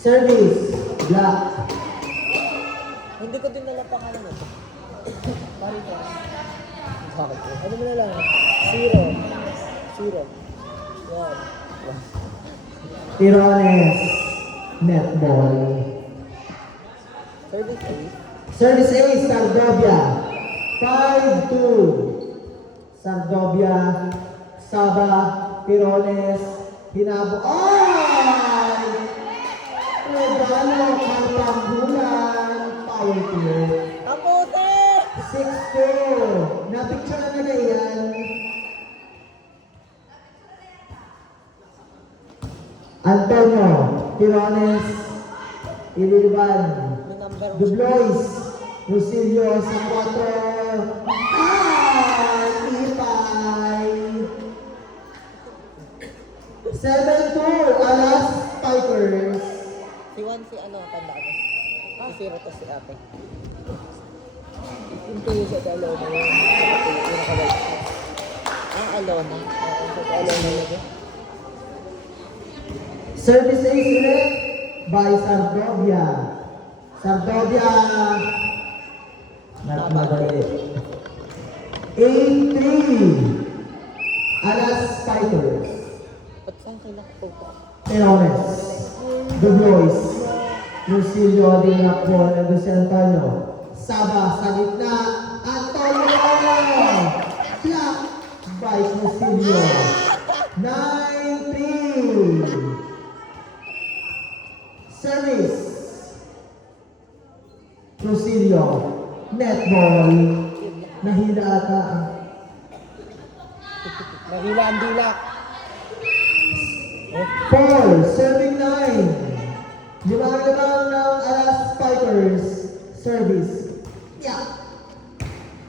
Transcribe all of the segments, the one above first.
Service, black. Hindi ko din nala pangalan ito. Marites. Bakit po? Ano mo na lang? Zero. Yan. Tirones, netball. Service A. Service A, Sardobia. 5-2. Sardobia, Saba, Tirones, Hinabo. Ay! Regalo, Kapambulan, power play. Kapote! 6-2. Na-picture na na yan. Antonio, Tirones, Ililiban, May number Dublois, Rosilio sa 4. Ipay. 7-2, Alas Spikers. Si Juan, si ano, tanda ko. Si Zero to si ate. Yung tuyo sa Alona yun. Yung nakabalik. Alona. Oo, sa Alona yun. Service A select by Sardobia. Sardobia. Nagmadali. 8-3. Alas Spikers. Ba't saan kayo nakapunta? Tirones. Dublois. Rosilio de Napol. Luis Antonio. Saba sa gitna. Antonio. Black by Rosilio. 9-3. Service. Rosilio. Netball. Nahila ata. Nahila ang dilak. Paul, serving 9. Limang ng Alas Spikers. Service. Yeah.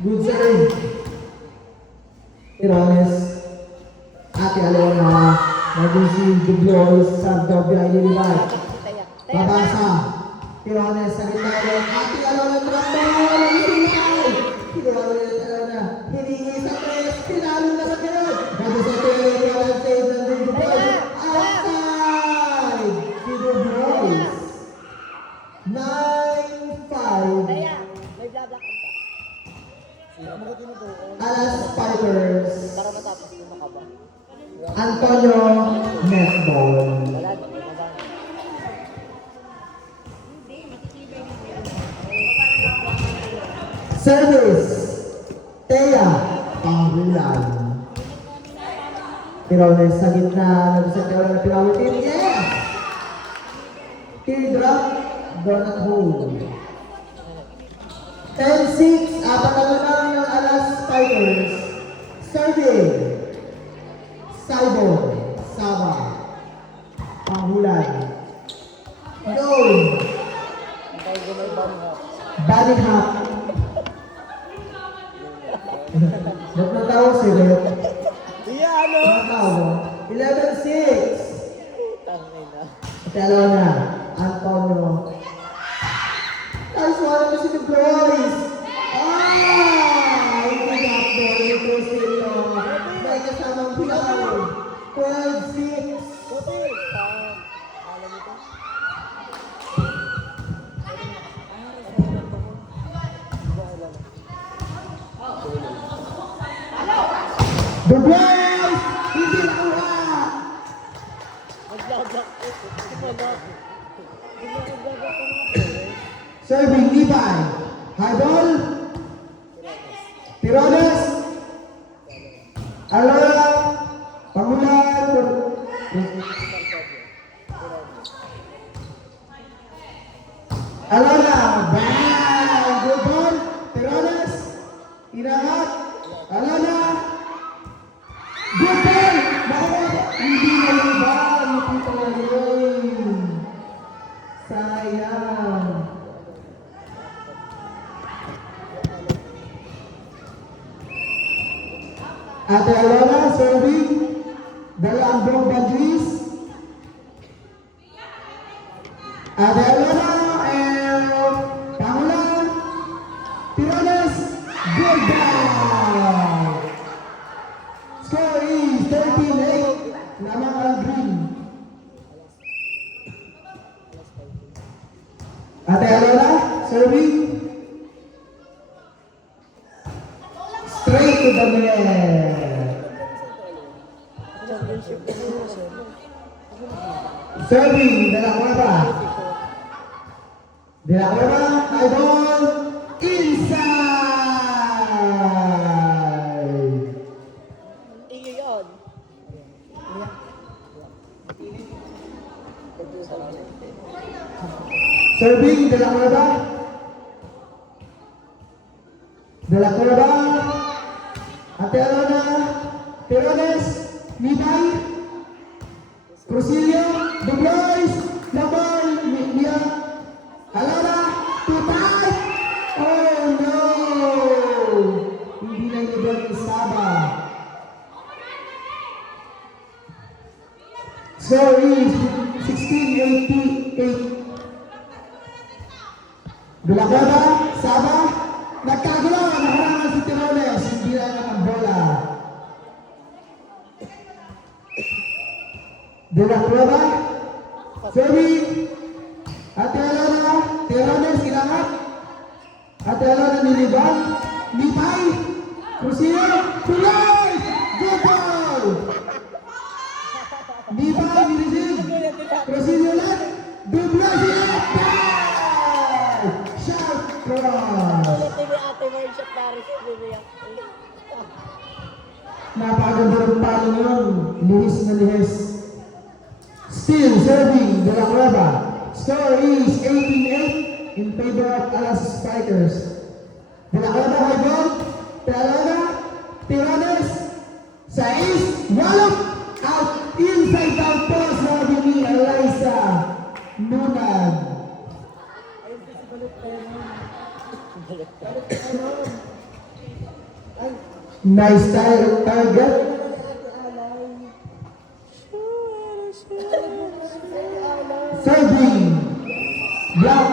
Good serve. Tirones. Ate Alona. Naging si Dublois. Sardobia ililibat. Babasa. Tirones sa gitna rin. Ate Alona trambol. Isinay. Tirones Alona. Hiningi sa press. Pinalo na sa gano'n. Bago sa Tirones. Save ng Dublois. Outside. Si Dublois. 9-5. Kaya, may blabla ka pa. Magot yun ito. Alas Spikers. Para matapos yung makaba. Antonio Netball. Wala din. Mabang. Service. Teya. Panghulan. Tirones sa gitna. Nag-set ka ng Pinawi team. Yes! Teardrop. Donut hole. 10-6. Apat na lang ng Alas Spikers. Serving. Saibon. Saba. Panghulan. Goal. Antay ko may bangha. Body hop. Ba't natawa si Red? Iya, ano? Natawa. 11-6. Tangay na. Telo na. Antonio. Nice one na si The Boys. Hindi na po. Ito sila. May kasamang pinakaw. 12-6. Puti. Alam ito? The Boys! Hindi nakuha! Maglabak ko. Hindi mo ba? Hindi mo maglabak ko nga. Serving Levi. High ball. Tirones. Alora. Pangulan. Alora. Bang! Good ball. Tirones. Inahat. Alora. Good ball. Makuha. Hindi na yung ball. Hindi talaga yun. Sayang. Ate Alona serving. Dalambong Bandris. Ate Alona and Pangulan. Tirones. Good ball. Score is 13-8. Lamang ang green. Ate Alona, serving. Straight to the net. Championship na yun, sir. Serving, De La Cueva. De La Cueva, high ball, inside. Iyo yun. Serving, De La Cueva. De La Cueva. Ate Alona, Tirones, Mibay, Crucillo, Dublois, Labal, Mia, Alona, Tutay. Oh no! Hindi na inibang Saba. Sorry, 1688. De La Cueva, Saba, nagkagulo, naharangan si Tirones, hindi na ang bola. De La Cueva, serving, Ate Alona, Tirones, ilangat, Ate Alona, niliban, Mipay, Crucillo, Tuloy, good ball! Mipay, nireceive, Crucillo ulit, Dublois ulit, shot cross! Ulit ni Ate Marcia Paris yung biniyak. Napakaganda ng palo yun. Lihis na lihis. Still serving De La Cueva. Score is 18-8 in favor of Alas Strikers. De La Cueva high ball. Telona. Tirones. Sa east. Wallop. Out. Inside down post. Sabi ni Eliza Nunag. Nice target. Serving. Block.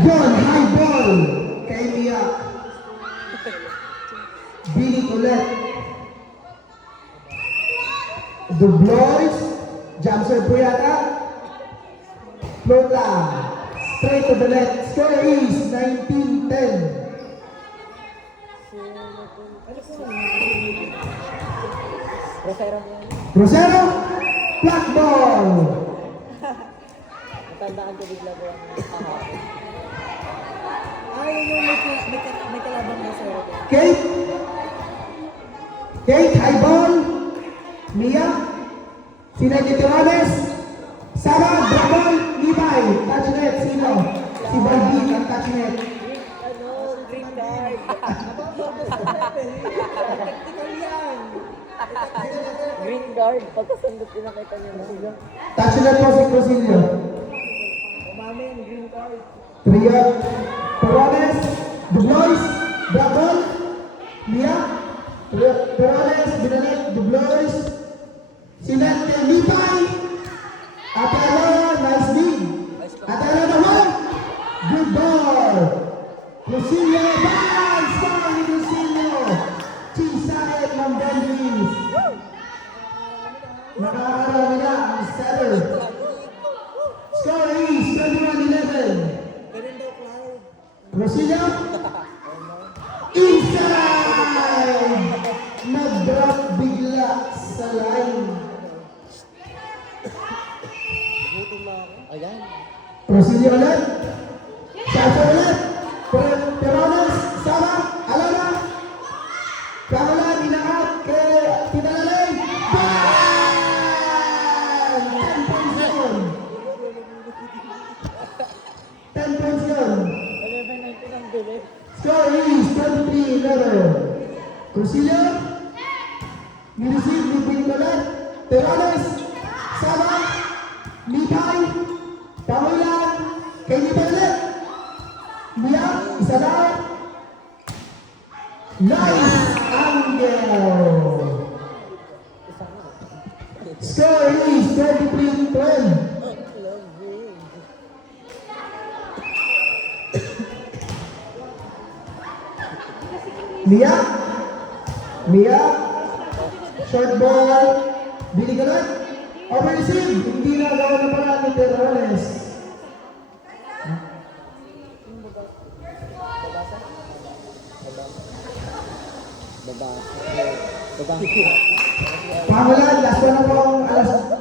Ball. High ball. Kay Mia. Bilit ulit. Dublois. Jump serve po yata. Float lang. Straight to the net. Score is 19-10. Rosero yan. Rosero, black ball. Natandaan ko bigla ko ang kahapon. Ay, yung may kalabang Rosero. Kate. Kate, high ball. Mia. Sinay Tirones. Sara, black ball. Levi, touch net. Sino? Si Balvin ang touch net. Green card. Tactical yan. Green guard. Pagkasandot ko nakita niyo na sila. Touch net po si Crucillo. Umami yung green card. Tria. Tirones. Dublois. Black ball. Mia. Tirones. Binalit. Dublois. Sinet kay Levi. Ate Alona, nice lead. Ate Alona, one. Good ball. Crucillo, ball. Score ni Crucillo. Chisayet ng Benji's. Nakakarami na ang setter. Score is 21-11. Crucillo. Inside. Nag-drop bigla sa line. Ayan. Crucillo ulit. Sacha ulit. Tirones. Sara. Alona. Kamala. Inaat. Kay Pinalalay. Bang! 10 points yun. 10 points yun. 11-19 ang bilis. Score is 23-11. Crucillo. Nireceive. Lipin ulit. Tirones. Sara. Mipay. Pamulan. Kay Mipay ulit. Mia. Isa na. Nice angle. Score is 33-12. Mia. Mia. Short ball. Bilig ulit. Offensive! Hindi na gawa na pala ni Terrones. Babasa. Babasa. Pangulan, last one na po ang alas